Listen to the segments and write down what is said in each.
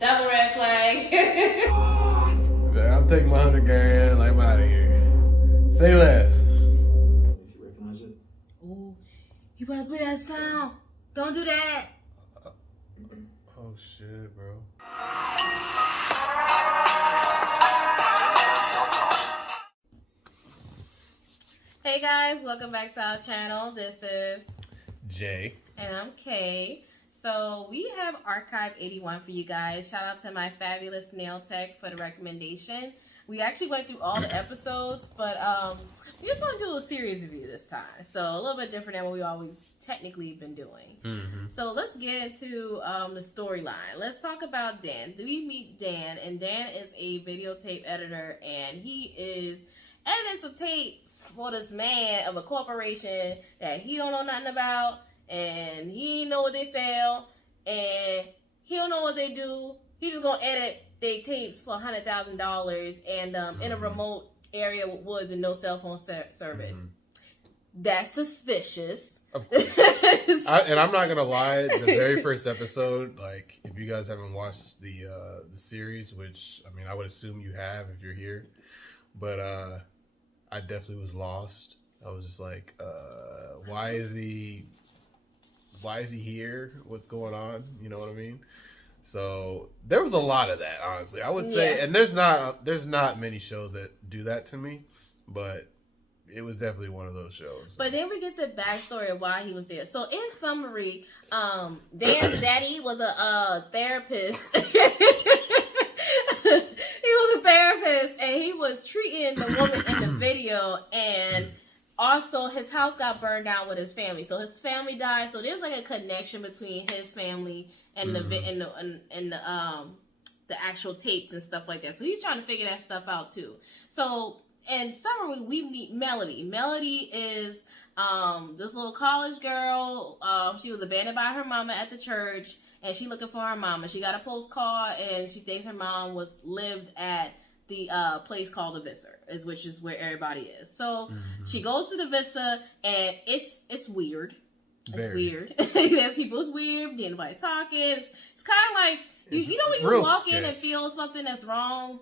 Double red flag. I'm taking my 100 grand. Like, I'm out of here. Say less. If you recognize it. Ooh, you better play that sound. Don't do that. Oh shit, bro. Hey guys, welcome back to our channel. This is Jay. and I'm Kay. So we have Archive 81 for you guys. Shout out to my fabulous nail tech for the recommendation. We actually went through all the episodes, but we just want to do a series review this time. So a little bit different than what we always technically been doing. Mm-hmm. So let's get into the storyline. Let's talk about Dan. We meet Dan, and Dan is a videotape editor, and he is editing some tapes for this man of a corporation that he don't know nothing about, and he ain't know what they sell, and he don't know what they do. He just gonna edit they tapes for $100,000 and in a remote area with woods and no cell phone service. Mm-hmm. That's suspicious. Of course. And I'm not gonna lie, the very first episode, like, if you guys haven't watched the series, which I mean I would assume you have if you're here, but I definitely was lost. I was just like, why is he here? What's going on? You know what I mean? So there was a lot of that, honestly. I would say, Yeah. and there's not many shows that do that to me, but it was definitely one of those shows. But then we get the backstory of why he was there. So in summary, Dan's daddy was a therapist. He was a therapist, and he was treating the woman in the video, and also his house got burned down with his family. So his family died. So there's like a connection between his family and the actual tapes and stuff like that. So he's trying to figure that stuff out too. So in summary, we meet Melody. Melody is this little college girl. She was abandoned by her mama at the church, and she looking for her mama. She got a postcard, and she thinks her mom lived at the place called the Vista, which is where everybody is. So she goes to the Vista, and it's weird. It's weird. There's people. It's weird. Nobody's talking. It's kind of like you know when you walk in and feel something that's wrong.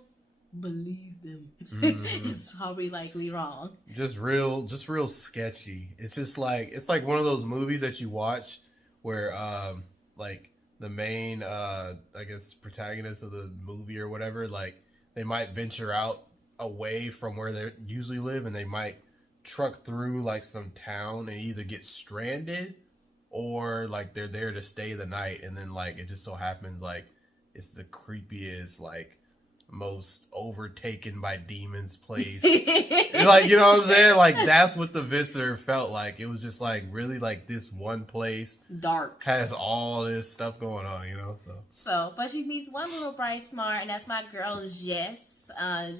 Believe them. It's probably likely wrong. Just real sketchy. It's like one of those movies that you watch where like the main I guess protagonist of the movie or whatever, like they might venture out away from where they usually live, and they might truck through like some town and either get stranded or like they're there to stay the night, and then like it just so happens like it's the creepiest, like most overtaken by demons place. Like, you know what I'm saying? Like that's what the Visser felt like. It was just like really like this one place Dark has all this stuff going on, you know. So but she meets one little bright smart, and that's my girl Jess.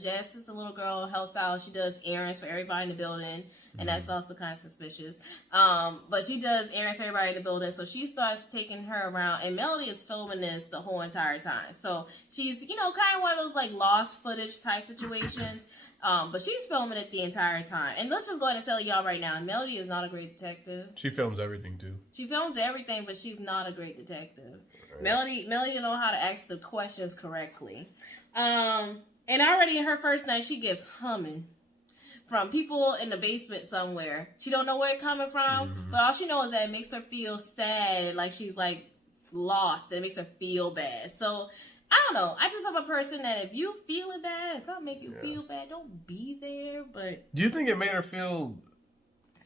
Jess is a little girl who helps out. She does errands for everybody in the building, and that's also kind of suspicious. But she does errands for everybody in the building, so she starts taking her around, and Melody is filming this the whole entire time. So she's, you know, kind of one of those like lost footage type situations. But she's filming it the entire time. And let's just go ahead and tell y'all right now, Melody is not a great detective. She films everything too. She films everything, but she's not a great detective. Right. Melody don't know how to ask the questions correctly. And already in her first night, she gets humming from people in the basement somewhere. She don't know where it's coming from, but all she knows is that it makes her feel sad, like she's like lost. It makes her feel bad. So I don't know. I just have a person that if you feeling bad, something make you feel bad, don't be there. But do you think it made her feel?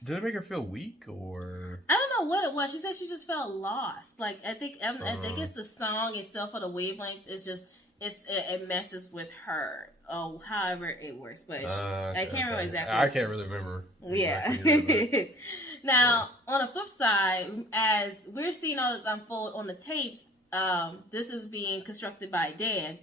Did it make her feel weak, or I don't know what it was. She said she just felt lost. Like I think it's the song itself or the wavelength is just. It messes with her. Oh, however it works, but I can't remember exactly. I can't really remember. Exactly now, on the flip side, as we're seeing all this unfold on the tapes, this is being constructed by Dan,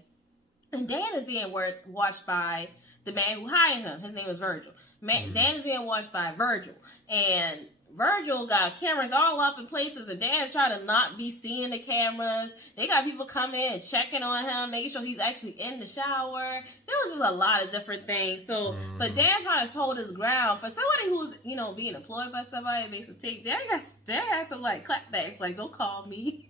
and Dan is being watched by the man who hired him. His name is Virgil. Dan is being watched by Virgil, and Virgil got cameras all up in places, and Dan's trying to not be seeing the cameras. They got people coming in and checking on him, making sure he's actually in the shower. There was just a lot of different things. So, but Dan trying to hold his ground for somebody who's, you know, being employed by somebody and makes a take. Dan has some like clapbacks, like don't call me,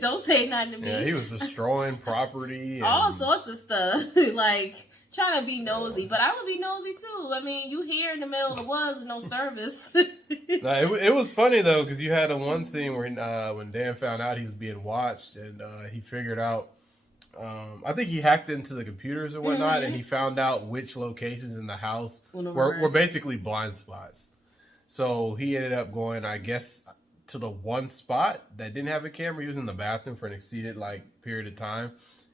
don't say nothing to me. Yeah, he was destroying property, and all sorts of stuff, like trying to be nosy. But I would be nosy too. I mean, you here in the middle of the woods with no service. It was funny though, because you had a one scene where when Dan found out he was being watched, and he figured out. I think he hacked into the computers or whatnot, and he found out which locations in the house were basically blind spots. So he ended up going, I guess, to the one spot that didn't have a camera. He was in the bathroom for an exceeded period of time.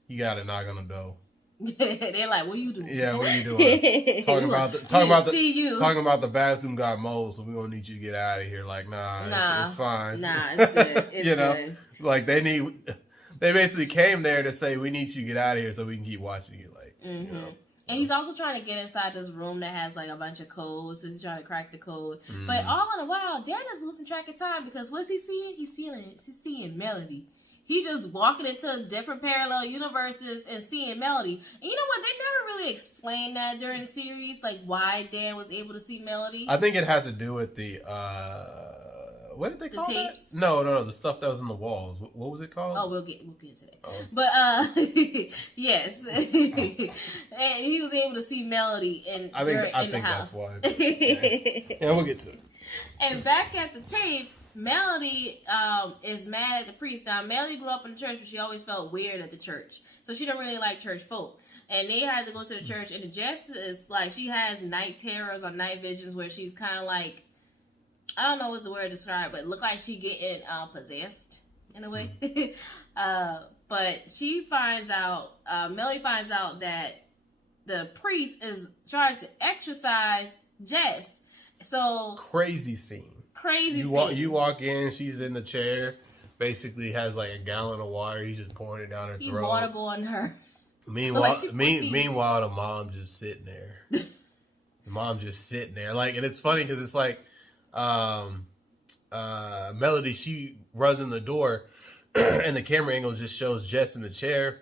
He got a knock on the door. They're like, "What are you doing?" Yeah, what are you doing? talking about the bathroom got mold, so we gonna need you to get out of here. Like, nah. It's fine. Nah, it's good. It's you know, good. like they basically came there to say we need you to get out of here so we can keep watching you. Like, you know. And he's also trying to get inside this room that has like a bunch of codes. So he's trying to crack the code. But all in a while, Dan is losing track of time because what's he seeing? He's seeing Melody. He's just walking into different parallel universes and seeing Melody. And you know what? They never really explained that during the series, like why Dan was able to see Melody. I think it had to do with the what did they call tapes? that? No, the stuff that was in the walls. What was it called? Oh, we'll get into that. Oh. But yes, and he was able to see Melody in I think the house. That's why. Yeah, we'll get to it. And back at the tapes, Melody is mad at the priest. Now, Melody grew up in the church, but she always felt weird at the church. So she didn't really like church folk. And they had to go to the church. And Jess is like, she has night terrors or night visions where she's kind of like, I don't know what's the word to describe, but it looked like she getting possessed in a way. But she finds out, Melody finds out that the priest is trying to exorcise Jess. So crazy scene. You walk in, she's in the chair, basically has like a gallon of water. He's just pouring it down her throat. Waterboarding her. Meanwhile, the mom just sitting there. Like, and it's funny because it's like, Melody, she runs in the door, and the camera angle just shows Jess in the chair,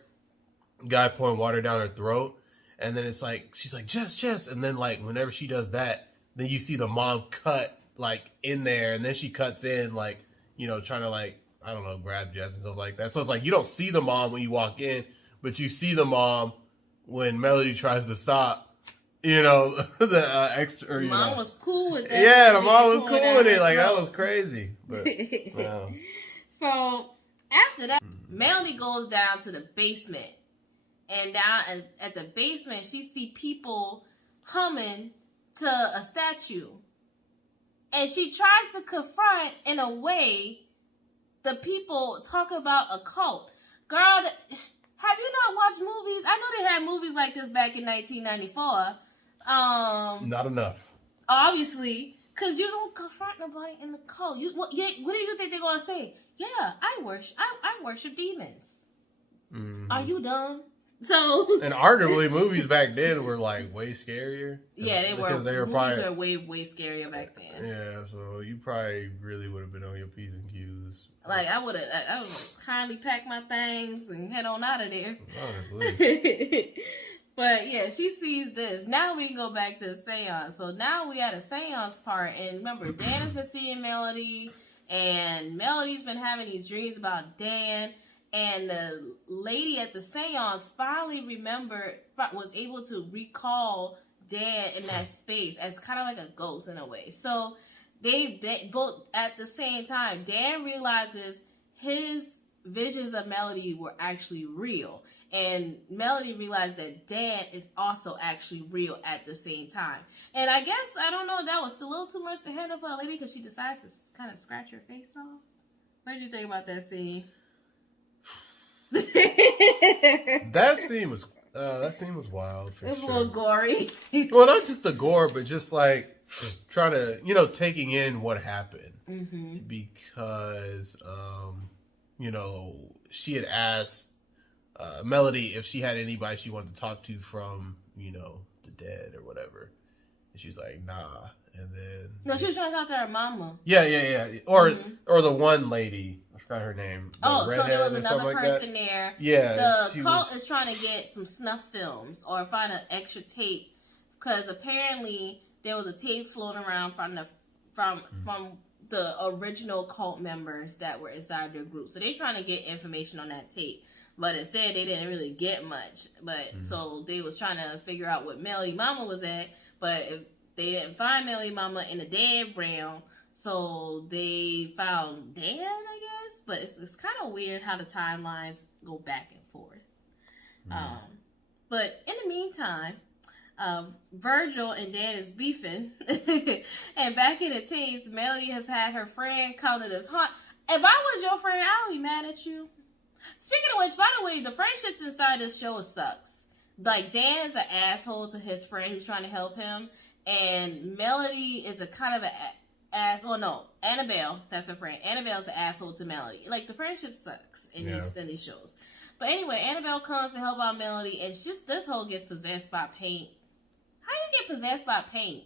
guy pouring water down her throat, and then it's like she's like Jess, and then like whenever she does that. Then you see the mom cut like in there, and then she cuts in like, you know, trying to like, I don't know, grab Jess and stuff like that. So it's like you don't see the mom when you walk in, but you see the mom when Melody tries to stop. You know, the extra. You mom know. Was cool with that. Yeah, the mom was cool with it. Like that was crazy. But wow. So after that, Melody goes down to the basement, and down at the basement, she see people humming to a statue, and she tries to confront in a way the people talk about a cult. Girl, have you not watched movies? I know they had movies like this back in 1994. Not enough, obviously, because you don't confront nobody in the cult. What do you think they're gonna say? Yeah, I worship demons. Are you dumb? So, and arguably movies back then were like way scarier. Yeah, they were. Movies are way scarier back then. Yeah, so you probably really would have been on your P's and Q's. Like I would kindly pack my things and head on out of there. Honestly. But yeah, she sees this. Now we go back to the seance. So now we at a seance part, and remember, Dan has been seeing Melody, and Melody's been having these dreams about Dan. And the lady at the seance finally was able to recall Dan in that space as kind of like a ghost in a way. So they both at the same time, Dan realizes his visions of Melody were actually real. And Melody realized that Dan is also actually real at the same time. And I guess, I don't know, that was a little too much to handle for the lady because she decides to kind of scratch her face off. What did you think about that scene? that scene was wild. For It's sure. a little gory. Well, not just the gore, but just like trying to, taking in what happened because, she had asked Melody if she had anybody she wanted to talk to from, the dead or whatever, And she's like, nah. And then No, she was trying to talk to her mama. Yeah. Or the one lady, I forgot her name. Oh, so there was or another like person there. Yeah. The cult is trying to get some snuff films or find an extra tape because apparently there was a tape floating around from the original cult members that were inside their group. So they're trying to get information on that tape. But it said they didn't really get much. But so they was trying to figure out what Melody Mama was at. But if they didn't find Melody Mama in the dead realm, so they found Dan, I guess. But it's kind of weird how the timelines go back and forth. But in the meantime, Virgil and Dan is beefing. And back in the teens, Melody has had her friend come to this haunt. If I was your friend, I would be mad at you. Speaking of which, by the way, the friendships inside this show sucks. Like, Dan is an asshole to his friend who's trying to help him. And Melody is a kind of an ass. Well, no, Annabelle, that's her friend. Annabelle's an asshole to Melody. Like, the friendship sucks in these shows. But anyway, Annabelle comes to help out Melody, and this hoe gets possessed by paint. How you get possessed by paint?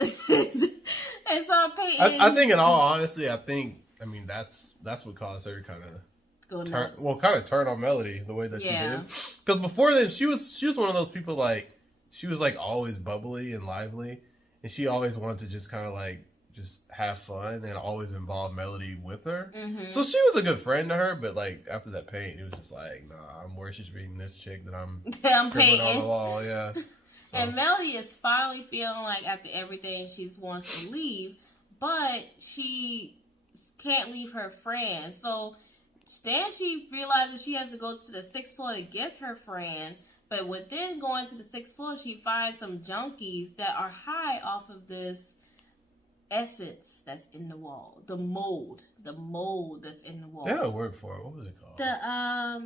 And so paint. I think, in all honesty, I mean, that's what caused her to kind of turn on Melody the way that she did. Because before then, she was one of those people, like, she was like always bubbly and lively, and she always wanted to just kind of like just have fun and always involve Melody with her. So she was a good friend to her, but like after that paint, it was just like, nah, I'm worshiping this chick that I'm scribbling on the wall. Yeah. So. And Melody is finally feeling like after everything she wants to leave, but she can't leave her friend. So then she realizes she has to go to the 6th floor to get her friend. But within going to the 6th floor, she finds some junkies that are high off of this essence that's in the wall. The mold that's in the wall. They had a word for it. What was it called? I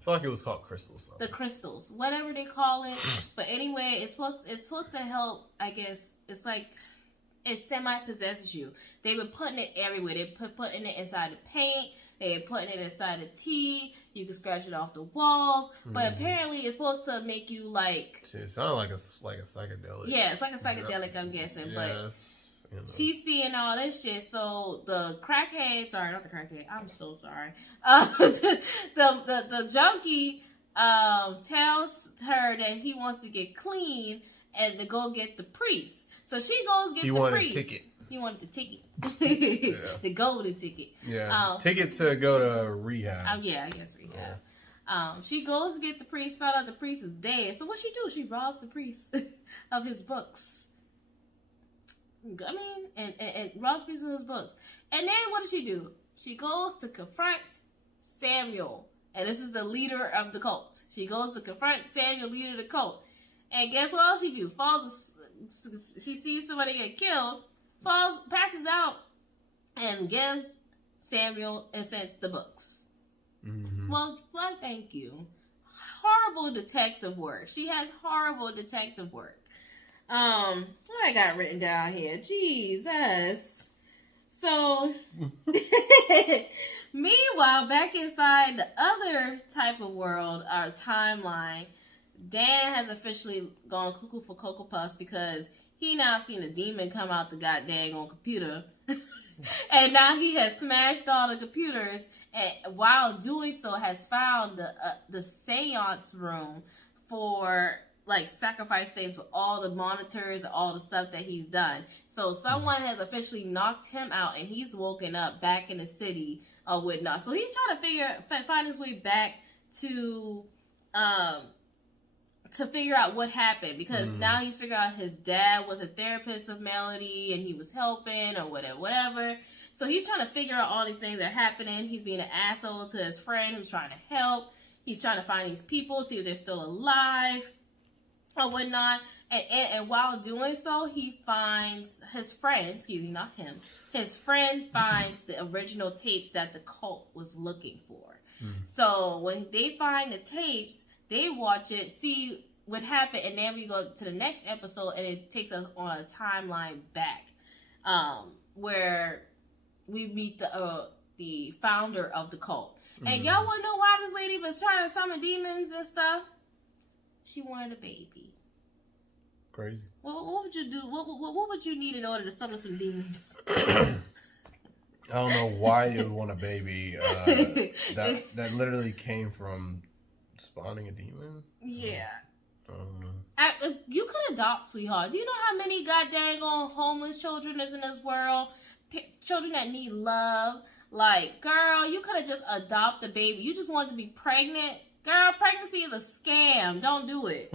feel like it was called crystals. The crystals, whatever they call it. But anyway, it's supposed to help. I guess it's like it semi-possesses you. They've been putting it everywhere. They putting it inside the paint. They're putting it inside the tea. You can scratch it off the walls. But apparently it's supposed to make you like... It sounded like a psychedelic. Yeah, it's like a psychedelic, I'm guessing. But she's seeing all this shit. So the crackhead... Sorry, not the crackhead. I'm so sorry. The junkie tells her that he wants to get clean and to go get the priest. So she goes get the priest. He wanted the ticket. The golden ticket. Yeah. Ticket to go to rehab. Yeah, I guess rehab. Yeah. She goes to get the priest, found out the priest is dead. So what she do? She robs the priest of his books. I mean, and robs the priest of his books. And then what does she do? She goes to confront Samuel. And this is the leader of the cult. She goes to confront Samuel, leader of the cult. And guess what else she do? She sees somebody get killed. Passes out and gives Samuel, in a sense, the books. Well, thank you. Horrible detective work. She has horrible detective work. What I got written down here? Jesus. So, meanwhile, back inside the other type of world, our timeline, Dan has officially gone cuckoo for Cocoa Puffs because he now seen a demon come out the goddamn computer. And now he has smashed all the computers. And while doing so, has found the seance room for like sacrifice things with all the monitors and all the stuff that he's done. So someone has officially knocked him out and he's woken up back in the city or whatnot. So he's trying to find his way back to figure out what happened, because now he's figured out his dad was a therapist of Melody and he was helping or whatever. So he's trying to figure out all these things that are happening. He's being an asshole to his friend who's trying to help. He's trying to find these people, see if they're still alive or whatnot. And while doing so, he finds his friend, not him. His friend finds the original tapes that the cult was looking for. So when they find the tapes, they watch it, see what happened, and then we go to the next episode, and it takes us on a timeline back, where we meet the founder of the cult. And y'all want to know why this lady was trying to summon demons and stuff? She wanted a baby. crazy. Well, what would you do? What would you need in order to summon some demons? I don't know why you would want a baby that literally came from spawning a demon. Yeah. I don't know. You could adopt, sweetheart. Do you know how many goddamn homeless children is in this world? Children that need love. Like, girl, you could have just adopted a baby. You just wanted to be pregnant. Girl, pregnancy is a scam. Don't do it.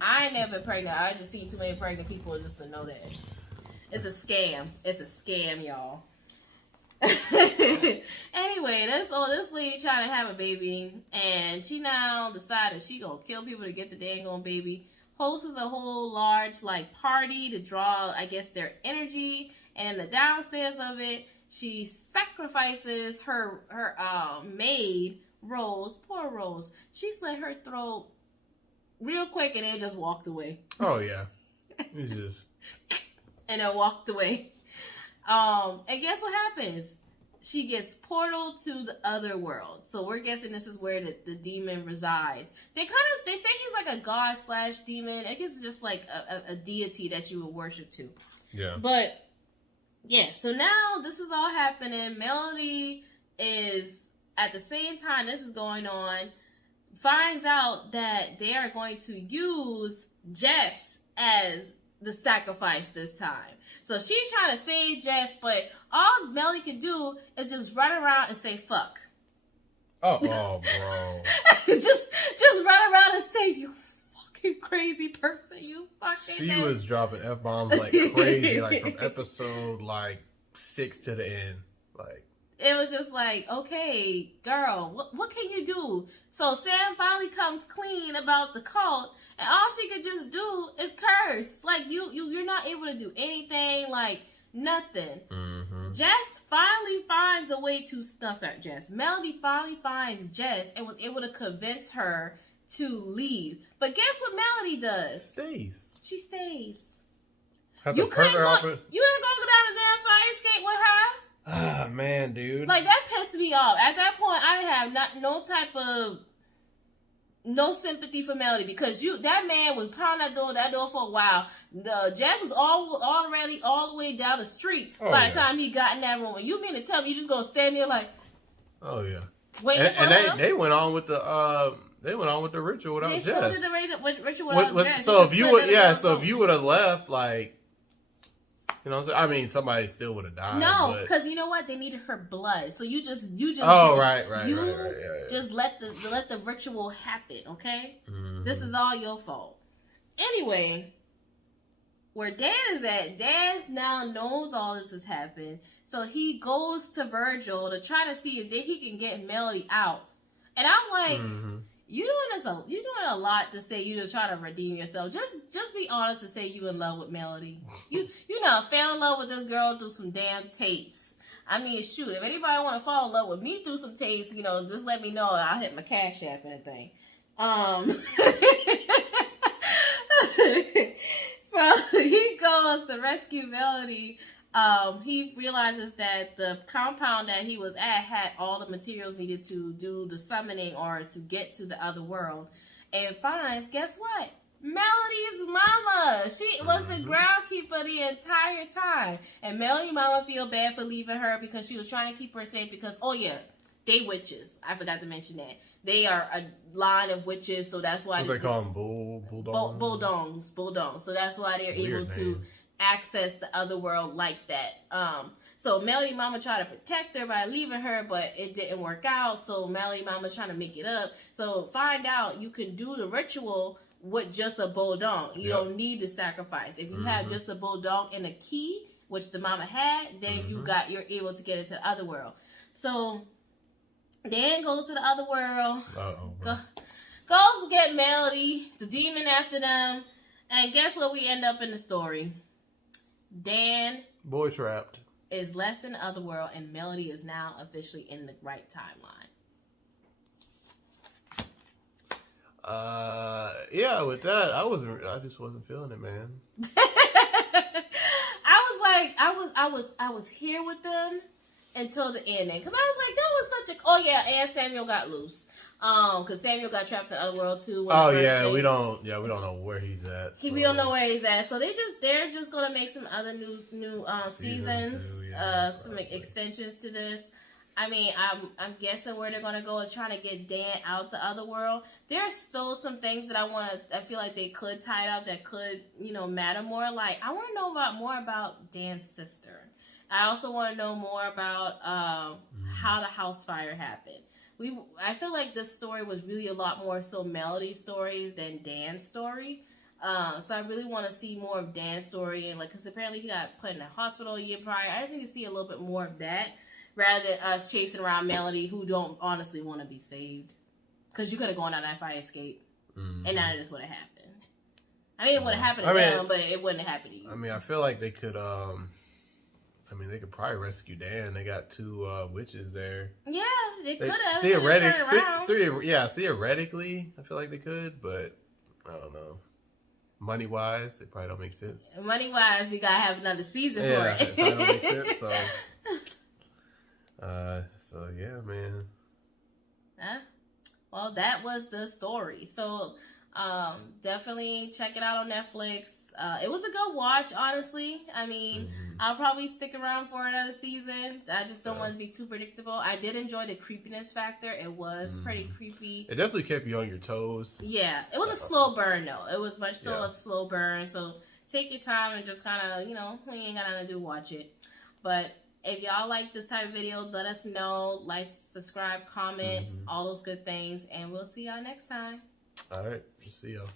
I ain't never been pregnant. I just see too many pregnant people just to know that. It's a scam. It's a scam, y'all. Anyway, this lady trying to have a baby, and she now decided she gonna kill people to get the dang on baby. Hosts a whole large like party to draw, I guess, their energy, and in the downstairs of it, she sacrifices her maid Rose. Poor Rose. She slit her throat real quick and then just walked away. Oh yeah, it's just and then walked away. And guess what happens? She gets portal to the other world. So we're guessing this is where the demon resides. They say he's like a god / demon. I guess it's just like a deity that you would worship to. yeah. But yeah, so now this is all happening. Melody is at the same time this is going on, finds out that they are going to use Jess as the sacrifice this time. So she's trying to save Jess, but all Melody can do is just run around and say fuck. Oh, bro. just run around and say, you fucking crazy person, you fucking She nasty. was dropping F-bombs like crazy, like from episode like 6 to the end. Like, it was just like, okay, girl, what can you do? So Sam finally comes clean about the cult, and all she could just do is curse. Like, you're not able to do anything, like, nothing. mm-hmm. Jess finally finds a way to, no, sorry, Jess. Melody finally finds Jess and was able to convince her to leave. But guess what Melody does? Stays. She stays. Have You to couldn't cut her go, off. you didn't go down the damn fire escape with her? Ah, man, dude. Like, that pissed me off. At that point, I didn't have no type of no sympathy for Melody, because that man was pounding that door for a while. The Jazz was already all the way down the street by the time he got in that room. And you mean to tell me you just gonna stand there like, oh yeah, waiting for him? And they went on with the ritual without They Jess. still did the ritual without Jess. So if you would have left, like, you know what I'm saying? I mean, somebody still would have died. No, because you know what? They needed her blood. So you just Oh, right. just let the ritual happen, okay? Mm-hmm. This is all your fault. Anyway, where Dan is at, Dan now knows all this has happened. So he goes to Virgil to try to see if he can get Melody out. And I'm like, mm-hmm. you're doing a lot to say you just try to redeem yourself. Just be honest and say you in love with Melody. You know, fell in love with this girl through some damn tapes. I mean, shoot, if anybody want to fall in love with me through some tapes, you know, just let me know. I'll hit my Cash App and everything. So he goes to rescue Melody. He realizes that the compound that he was at had all the materials needed to do the summoning or to get to the other world, and finds, guess what? Melody's mama. She was the groundkeeper the entire time, and Melody's mama feel bad for leaving her because she was trying to keep her safe. Because they witches. I forgot to mention that they are a line of witches, so that's why they call them bulldogs. Bulldogs. So that's why they're Weird able to name. access the other world like that. So Melody Mama tried to protect her by leaving her, but it didn't work out. So Melody Mama's trying to make it up. So find out you can do the ritual with just a bulldog. You don't need to sacrifice. If you have just a bulldog and a key, which the mama had, then you're able to get into the other world. So Dan goes to the other world. Goes to get Melody, the demon after them, and guess what? We end up in the story. Dan Boy trapped. is left in the other world, and Melody is now officially in the right timeline. Yeah, with that, I just wasn't feeling it, man. I was here with them until the ending, because I was like, that was such a, and Samuel got loose. Because Samuel got trapped in the other world too. Oh yeah, we don't know where he's at. So. We don't know where he's at. So they're just gonna make some other new seasons, some extensions to this. I mean, I'm guessing where they're gonna go is trying to get Dan out the other world. There are still some things that I feel like they could tie it up that could, matter more. Like I want to know more about Dan's sister. I also want to know more about how the house fire happened. I feel like this story was really a lot more so Melody stories than Dan's story. So I really want to see more of Dan's story, and because apparently he got put in a hospital a year prior. I just need to see a little bit more of that rather than us chasing around Melody, who don't honestly want to be saved. Because you could have gone on that fire escape, and none of this would have happened. I mean, it would have happened to them, but it wouldn't have happened to you. I mean, I feel like they could. They could probably rescue Dan. They got two witches there. Yeah, they could have. Theoretically, I feel like they could, but I don't know. Money wise, it probably don't make sense. Money wise, you gotta have another season for it. It probably don't make sense. So yeah, man. Well, that was the story. So definitely check it out on Netflix. It was a good watch, honestly. I mean, I'll probably stick around for another season. I just don't want it to be too predictable. I did enjoy the creepiness factor. It was pretty creepy. It definitely kept you on your toes. Yeah, it was a slow burn though. It was much so a slow burn. So take your time and just kind of, when you ain't got nothing to do, watch it. But if y'all like this type of video, let us know. Like, subscribe, comment, all those good things. And we'll see y'all next time. All right. See y'all.